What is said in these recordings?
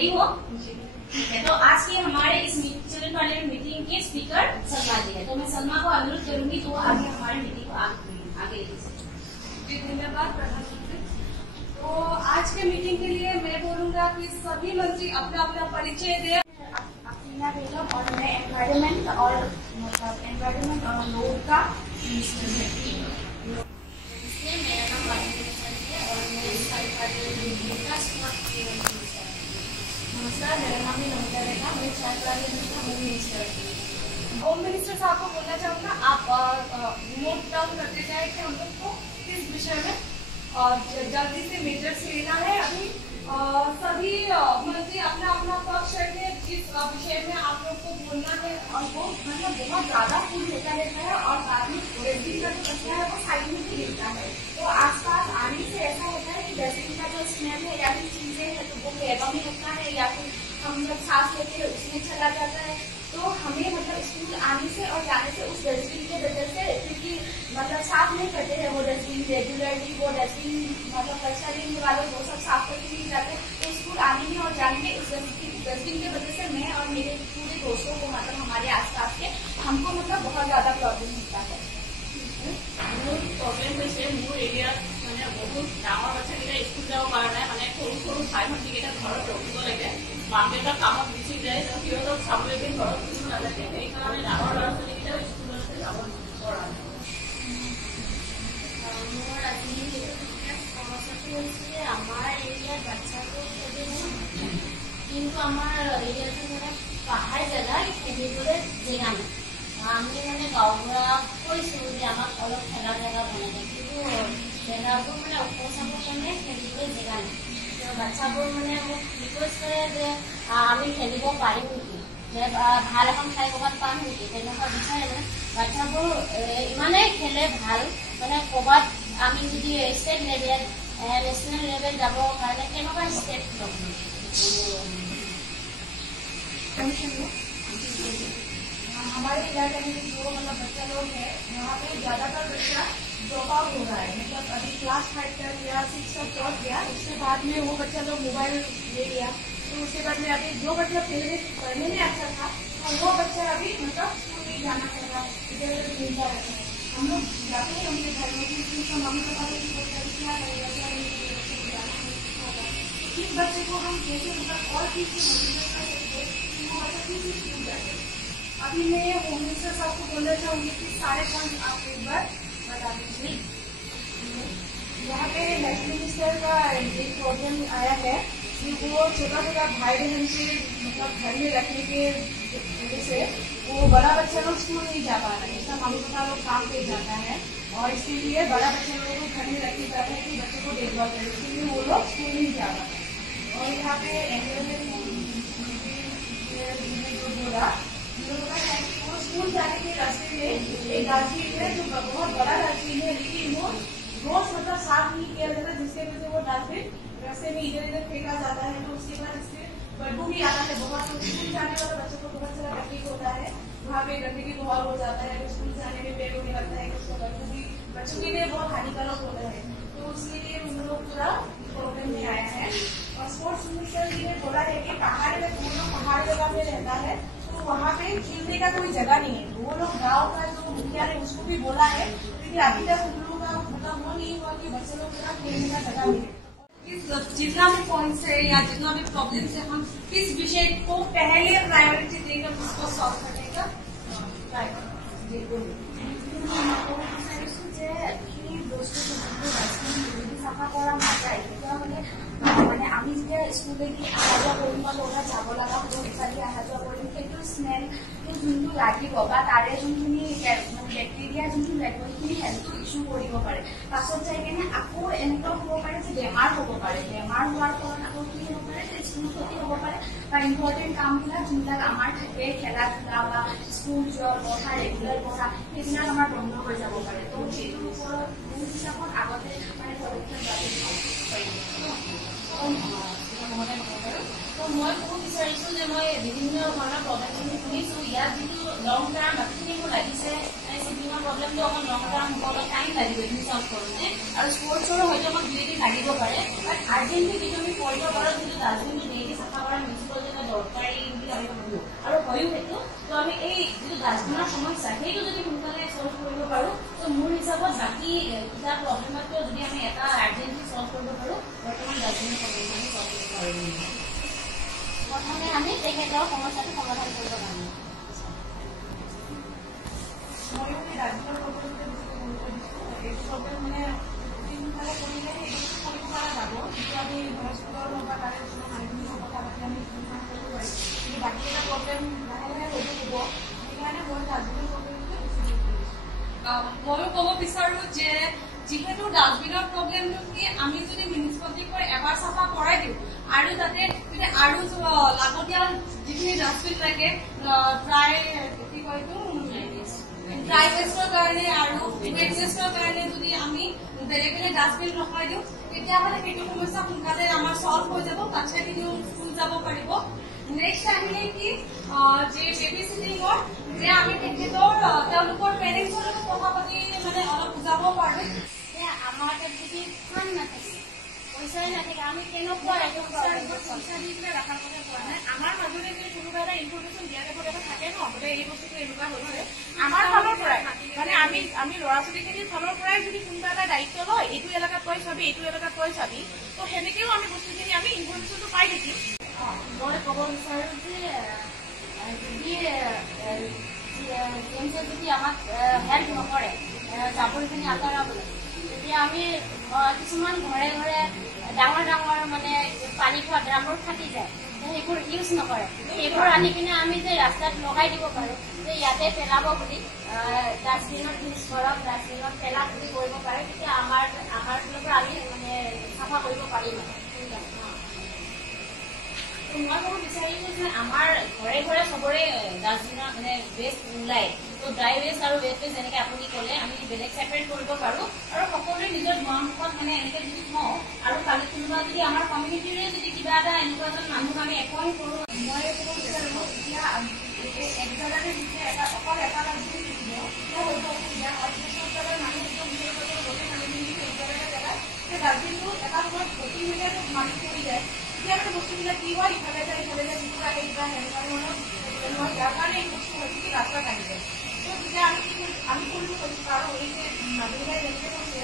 Ready हो? ठीक है, तो आज की हमारे इस चिल्ड्रन पार्लियामेंट मीटिंग के स्पीकर सलमा जी है। तो मैं सलमा को अनुरोध करूंगी तो आगे हमारी मीटिंग को आगे लेके चलें। धन्यवाद प्रधानमंत्री। तो आज के मीटिंग के लिए मैं बोलूंगा कि सभी मंत्री अपना अपना परिचय दे। अफीना बेगम और मैं एनवायरनमेंट और लोग का मिनिस्टर है। मेरा नाम है और मैं नमस्कार, मेरा नाम है नमिता रेखा, मैं होम मिनिस्टर। होम मिनिस्टर साहब को बोलना चाहूंगा, आप नोट डाउन करते जाए कि हम लोग को किस विषय में जल्दी से मेजर्स लेना है। अभी सभी मंत्री अपना अपना पक्ष रखे जिस विषय में आप लोग को बोलना है, और वो मतलब बहुत ज्यादा फूल लेता रहता है और साथ में डस्टबिन का जो कचरा है वो साइड में भी गिरता है। तो आसपास आने से ऐसा होता है कि डस्टबिन का जो स्मेल है या फिर चीजें है तो वो गैबा में लगता है या फिर हम जब सांस लेते हैं उसमें चला जाता है। तो हमें मतलब स्कूल आने से और जाने से उस डस्टबिन के वजह से, क्योंकि मतलब साफ नहीं करते हैं वो डस्टबिन रेगुलरली, वो डस्टबिन मतलब कचरा लेने वाले वो सब साफ करके नहीं जाते। तो स्कूल आने में और जाने में उस डस्टबिन की वजह से मैं और मेरे पूरे दोस्तों को मतलब हमारे आसपास के हमको मतलब बहुत ज्यादा प्रॉब्लम होता है। प्रॉब्लेम मोर एरिया मैं बहुत डाँगर बाच्चाकेटा स्कूल যাব পৰা নাই, মানে সৰু সৰু ঠাই ভণ্টিকেইটা ঘৰত ৰখিব লাগে। মাক দেউতাক কামত গুচি যায়, সিহঁতক চাবলৈকে ঘৰত কোনো নাথাকে, সেইকাৰণে ডাঙৰ ল'ৰা ছোৱালীকেইটাও স্কুললৈ যাব পৰা নাই। মোৰ আজি সমস্যাটো হৈছে যে আমাৰ এৰিয়াত বাচ্চাবোৰ খেলিব, কিন্তু আমাৰ এৰিয়াটো মানে পাহাৰ জেগা, খেলিবলৈ জেগা নাই। আমি মানে গাঁওবুঢ়া কৈছোঁ যে আমাক অলপ খেলা জেগা বনাই দিয়ে, কিন্তু জেগাবোৰ মানে ওখ চাবৰ কাৰণে খেলিবলৈ জেগা নাই। বাচ্চাবোৰ মানে মোক ৰিকুৱেষ্ট কৰে যে আমি খেলিব পাৰিম নেকি, যে ভাল এখন ঠাই ক'ৰবাত পাম নেকি, তেনেকুৱা বিচাৰে। মানে বাচ্চাবোৰ ইমানেই খেলে ভাল, মানে ক'ৰবাত আমি যদি ষ্টেট লেভেল নেশ্যনেল লেভেল যাবৰ কাৰণে কেনেকুৱা ষ্টেপ ল'ব। हमारे इलाके में जो मतलब बच्चा लोग है वहाँ पे ज्यादातर बच्चा ड्रॉप आउट हो रहा है। मतलब अभी क्लास 5 तक या 6 तक पहुँच गया, उसके बाद में वो बच्चा लोग मोबाइल ले लिया। तो उसके बाद में अभी जो बच्चा पहले पढ़ने में अच्छा था तो वो बच्चा अभी मतलब स्कूल नहीं जाना चाह रहा, इधर उधर घूमता रहता है। हम लोग जाते हैं उनके घर में, उनका मम्मी पापा क्या करेगा, इस बच्चे को हम कैसे मतलब और चीज से मोटिवेट कर सकते कि वो अच्छा चीज सीख जाए। अभी मैं होम मिनिस्टर साहब को बोलना चाहूंगी कि सारे पॉइंट आप एक बार बता दीजिए। यहाँ पे हेल्थ मिनिस्टर का एक प्रॉब्लम आया है कि वो छोटा छोटा भाई बहन के मतलब घर में रखने के वजह से वो बड़ा बच्चा लोग स्कूल नहीं जा पा रहे हैं। सब मम्मी पापा लोग काम पे जाता है और इसके लिए बड़ा बच्चा लोगों को घर में रखे जाता है कि बच्चे को देखभाल करें, इसलिए वो लोग स्कूल नहीं जा पाते। और यहाँ पे जो बोला वो स्कूल जाने के रास्ते में एक डस्टबिन है जो बहुत बड़ा डस्टबिन है, लेकिन वो रोज मतलब साफ नहीं किया जाता, जिसके वजह से वो डस्टबिन रास्ते में इधर इधर फेंका जाता है। तो उसके बाद इससे बदबू भी आता है बहुत। तो स्कूल जाने वाले बच्चों को बहुत सारा तकलीफ होता है, वहाँ पे गंदगी बहुत हो जाता है, स्कूल जाने में पेड़ होने लगता है, उसको बदबू भी बच्चों के लिए बहुत हानिकारक होता है। तो उसके लिए हम लोग पूरा प्रॉब्लम में आया है। और स्पोर्ट्स मिनिस्टर जी ने बोला है कि पहाड़ में पहाड़ जगह में रहता है तो वहाँ पे खेलने का कोई जगह नहीं है। वो लोग गाँव का जो मुखिया है उसको भी बोला है, क्योंकि अभी तक उन लोगों का मतलब वो नहीं हुआ कि बच्चे लोग पूरा खेलने का जगह मिले। जितना भी पॉइंट्स है या जितना भी प्रॉब्लम्स है, हम किस विषय को पहले प्रायोरिटी देकर उसको सॉल्व करने का চাফা কৰা নাযায়। তেতিয়া মানে আমি যেতিয়া স্কুলেদি অহা যোৱা কৰিম বা ক'ৰবাত যাব লগা হ'ব, ইফালে অহা যোৱা কৰিম, সেইটো স্মেলটো যোনটো লাগিব বা তাৰে যোনখিনি বেক্টেৰিয়া যোনটো লাগিব সেইখিনি হেল্থটো ইছ্যু কৰিব পাৰে। পাছত যাই কিনে আকৌ এনেকুৱা হ'ব পাৰে যে বেমাৰ হ'ব পাৰে। বেমাৰ হোৱাৰ ফলত আকৌ কি হ'ব পাৰে, স্কুল ক্ষতি হ'ব পাৰে বা ইম্পৰ্টেণ্ট কামবিলাক যোনবিলাক আমাৰ থাকে, খেলা ধূলা বা স্কুল যোৱা পঢ়া, ৰেগুলাৰ পঢ়া, সেইবিলাক আমাৰ বন্ধ হৈ যাব পাৰে। তো সেইটোৰ ওপৰত মোৰ হিচাপত আগতে মানে পদক্ষেপ তো মই ক'ব বিচাৰিছোঁ যে মই বিভিন্ন ধৰণৰ প্ৰব্লেমখিনি শুনিছোঁ। ইয়াত যিটো লং টাৰ্ম বাকীখিনি মোৰ লাগিছে চিভিঙৰ প্ৰব্লেমটো অকণ লং টাৰ্ম হ'ব, অলপ টাইম লাগিব এইখিনি চল্ভ কৰোঁতে, আৰু স্পৰ্টছৰো হয়তো অকণ 2 দিন লাগিব পাৰে। বাট আৰ্জেণ্টলি যিটো আমি কৰিব পাৰোঁ, যিটো ডাষ্টবিনটো ডেইলি চাফা কৰা দৰকাৰী বুলি আমি ভাবো আৰু হয়ো সেইটো। তো আমি এই যিটো ডাষ্টবিনৰ সমস্যা সেইটো যদি সোনকালে সলভ কৰিব পাৰো, তো মোৰ হিচাপত বাকী কিতাপ প্ৰব্লেমতকৈ যদি আমি এটা আৰ্জেণ্টলি সলভ কৰিব পাৰো, বৰ্তমান ডাষ্টবিনৰ প্ৰব্লেমটো আমি সলভ কৰিব পাৰোঁ। প্ৰথমে আমি তেখেতৰ সমস্যাটো সমাধান কৰিব কাৰণে মই ডাষ্টবিনৰ প্ৰব্লেমটো গুৰুত্ব দিছোঁ। এইটো প্ৰব্লেম মানে সোনকালে কৰিলে সেইটো কৰিব পৰা যাব। যিটো আমি স্কুলৰ বা তাৰে কিছুমান মানুহখিনিৰ কথা পাতি আমি সমাধান কৰিব পাৰিম। কিন্তু বাকী এটা প্ৰব্লেম লাহে লাহে হৈ থাকিব। সেইকাৰণে মই ডাষ্টবিনৰ প্ৰব্লেমটো বেছি গুৰুত্ব দিছোঁ। ময়ো ক'ব বিচাৰোঁ যে যিহেতু ডাষ্টবিনৰ প্ৰব্লেমটো কি, আমি যদি মিউনিচিপালিটিকৈ এবাৰ চাফা কৰাই দিওঁ আৰু তাতে যদি আৰু লাগতিয়াল যিখিনি ডাষ্টবিন লাগে প্ৰায় কি কয় এইটো ড্ৰাই ৱেষ্টৰ কাৰণে আৰু ৱেট ৱেষ্টৰ কাৰণে যদি আমি বেলেগ বেলেগ ডাষ্টবিন ৰখাই দিওঁ, তেতিয়াহ'লে সেইটো সমস্যা সোনকালে আমাৰ চল্ভ হৈ যাব, বাচ্চাখিনিও স্কুল যাব পাৰিব। নেক্সট আহিলে কি যে বেবী চিটিঙৰ যে আমি তেওঁলোকৰ পেৰেণ্টছৰ লগত কথা পাতি মানে অলপ বুজাব পাৰোঁ যে আমাৰ তাত যদি ফাণ্ড নাথাকে, পইচাই নাথাকে, আমি কেনেকুৱা পইচা দি পেলাই ৰখাৰ কথা কোৱা নাই। আমাৰ মাজতে যদি কোনোবা এটা ইনফৰমেশ্যন দিয়া টাইপত এটা থাকে ন, বোলে এই বস্তুটো এনেকুৱা হৈছে, আমাৰ ফালৰ পৰাই মানে আমি ল'ৰা ছোৱালীখিনিৰ ফালৰ পৰাই যদি কোনোবা এটা দায়িত্ব লয়, এইটো এলেকাত তই চাবি, এইটো এলেকাত তই চাবি, তো সেনেকেও আমি বস্তুখিনি আমি ইনফৰমেশ্যনটো পাই থাকিম। মই ক'ব বিচাৰোঁ যে যদি জেমছে যদি আমাক হেল্প নকৰে জাবৰখিনি আঁতৰাবলৈ, তেতিয়া আমি কিছুমান ঘৰে ঘৰে ডাঙৰ ডাঙৰ মানে পানী খোৱা ড্ৰামবোৰ ফাটি যায়, সেইবোৰ ইউজ নকৰে। সেইবোৰ আনি কিনে আমি যে ৰাস্তাত লগাই দিব পাৰোঁ যে ইয়াতে পেলাব বুলি, ডাষ্টবিনত ইউজ কৰক, ডাষ্টবিনত পেলাক বুলি কৰিব পাৰে, তেতিয়া আমাৰ ফালৰ পৰা আমি মানে চাফা কৰিব পাৰিম। মই ক'ব বিচাৰিছো যে আমাৰ ঘৰে ঘৰে চবৰে ডাষ্টবিনৰ মানে ৱেষ্ট ওলাই, তো ড্ৰাই ৱেষ্ট আৰু ৱেট ৱেষ্ট যেনেকে আপুনি ক'লে আমি বেলেগ ছেপাৰেট কৰিব পাৰোঁ আৰু সকলোৱে নিজৰ দুৱাৰমুখত মানে এনেকে যদি থওঁ আৰু কালি কোনোবা যদি আমাৰ কমিউনিটিৰে যদি কিবা এটা এনেকুৱা এজন মানুহক আমি এপইণ্ট কৰোঁ। মই ক'ব বিচাৰোঁ এতিয়া এক জেগাতে যেতিয়া অকল এটা ডাষ্টবিন থাকিব, তেতিয়া হৈ অসুবিধা হয়। চৰকাৰৰ মানুহ একদম গোটেই মানুহখিনি এক জেগাতে পেলায়, সেই ডাষ্টবিনটো এটা সময়ত ভৰ্তি হৈ যায়, মাটি পৰি যায়। তেতিয়া মানে বস্তুবিলাক কি হয়, ইফালে যায় যিটো আহে কিবা সেনেকুৱা ধৰণৰ হয়, যাৰ কাৰণে এই বস্তু হয় কি ৰাস্তাত আহি যায়। তো তেতিয়া আমি কৰিব পাৰোঁ এই যে মানুহবিলাকে যেনেকৈ কৈছে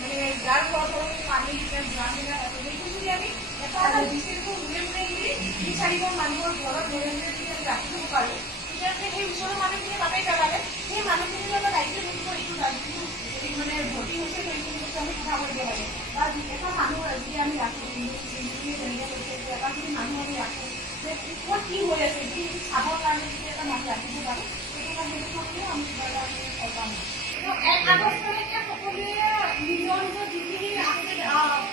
মানে যাৰ ঘৰৰ পানী ড্ৰামবিলাক আছে, সেইটো যদি আমি এটা এটা ডিচিটো মূৰে মূৰে যদি 2-4জন মানুহৰ ঘৰত মূৰে মূৰে যদি আমি ৰাখি দিব পাৰোঁ, তেতিয়াহ'লে সেই ওচৰৰ মানুহখিনি তাতেই পেলালে সেই মানুহখিনিৰ লগত দায়িত্ব থাকিব, এইটো ডাষ্টবিনটো যদি মানে ভৰ্তি হৈছে তো এইখিনি বস্তু আমি চাফা কৰিব লাগে। বা এটা মানুহ যদি আমি ৰাখোঁ, যেনেকৈ কৈছে এটা যদি মানুহ আমি ৰাখোঁ যে ক'ত কি হৈ আছে এইটো চাবৰ কাৰণে যদি এটা মানুহ ৰাখিব পাৰোঁ, সেইটো কৰিলেও আমি কিবা এটা আমি পাম। 1 আগষ্টলৈকে সকলোৱে নিজৰ নিজৰ যিখিনি আছে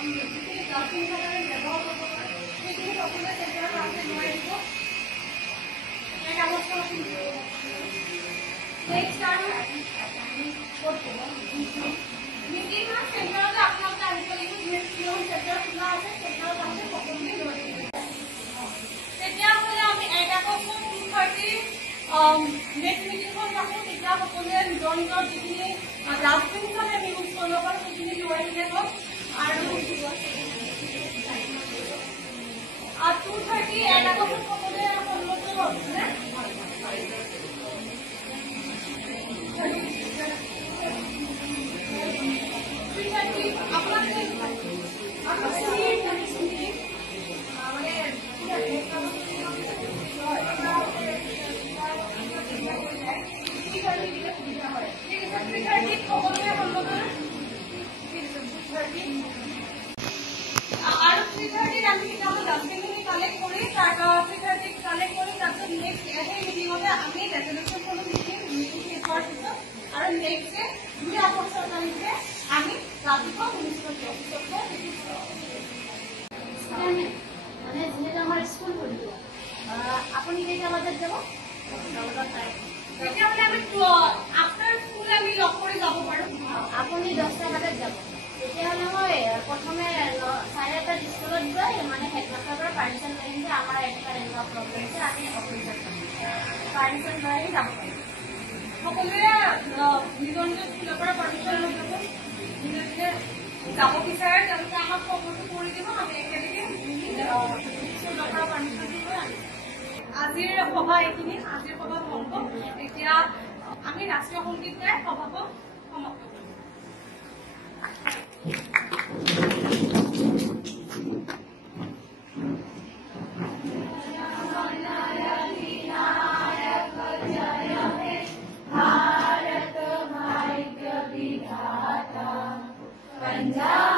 যিখিনি ডাষ্টবিন হিচাপে ব্যৱহাৰ কৰিব পাৰে, সেইখিনি সকলোৱে চেষ্টা কৰাটো নোৱাৰিব। 1 আগষ্টলৈকে নেক্সট আৰু মিটিঙৰ চেণ্টাৰতে আপোনালোকে আহিব লাগিব। যিহেতু চেণ্টাৰ খোলা আছে, চেণ্টাৰত আছে সকলোৱে লৈ তেতিয়াহ'লে আমি 1 আগষ্ট 2:30 নেক্সট মিটিংখন ৰাখোঁ। তেতিয়া সকলোৱে নিজৰ নিজৰ যিখিনি ডাষ্টবিন হিচাপে আমি ইউজ কৰিব পাৰোঁ সেইখিনি লৈ আহিলে হ'ল। আৰু 2:30 1 আগষ্টত সকলোৱে সন্মত হ'বনে? আৰু 3:30 আমি ডাষ্টবিনখিনি কালেক্ট কৰি তাৰপিছত নেক্সট সেই মিটিঙতে আমি ৰেজলিউশ্যনখনো লিখিম মিটিং শেষ হোৱাৰ পিছত। আৰু নেক্সট ডে 2 আগষ্টৰ তাৰিখে আমি ৰাতিপুৱা মিউনিচিপালিটি অফিচত মানে যিহেতু আমাৰ স্কুল খুলিব, আপুনি কেইটা বজাত যাব? তেতিয়াহ'লে আমি আফটাৰ স্কুল আমি লগ কৰি যাব পাৰোঁ। আপুনি 10টা বজাত যাব। তেতিয়াহ'লে মই প্ৰথমে 1:30 স্কুলত গৈ মানে হেডমাষ্টাৰৰ পৰা পাৰ্মিশ্যন লৈ আহিম যে আমাৰ এনেকুৱা প্ৰব্লেম আছে, আমি অফিচত পাৰ্মিশ্যন লৈ আহি যাব পাৰিম। সকলোৱে নিজৰ নিজৰ স্কুলৰ পৰা পাৰ্মিশ্যন লৈ যাব। যোনে যোনে যাব বিচাৰে তেওঁলোকে আমাক খবৰটো কৰি দিব, আমি একেলগে স্কুলৰ পৰা পাৰ্মিশ্যনটো লৈ আহিম। আজিৰ সভা এইখিনি, আজিৰ সভা সমাপ্ত। এতিয়া আমি ৰাষ্ট্ৰীয় সংগীত গাই সভাখন সমাপ্ত কৰিম। पंजाब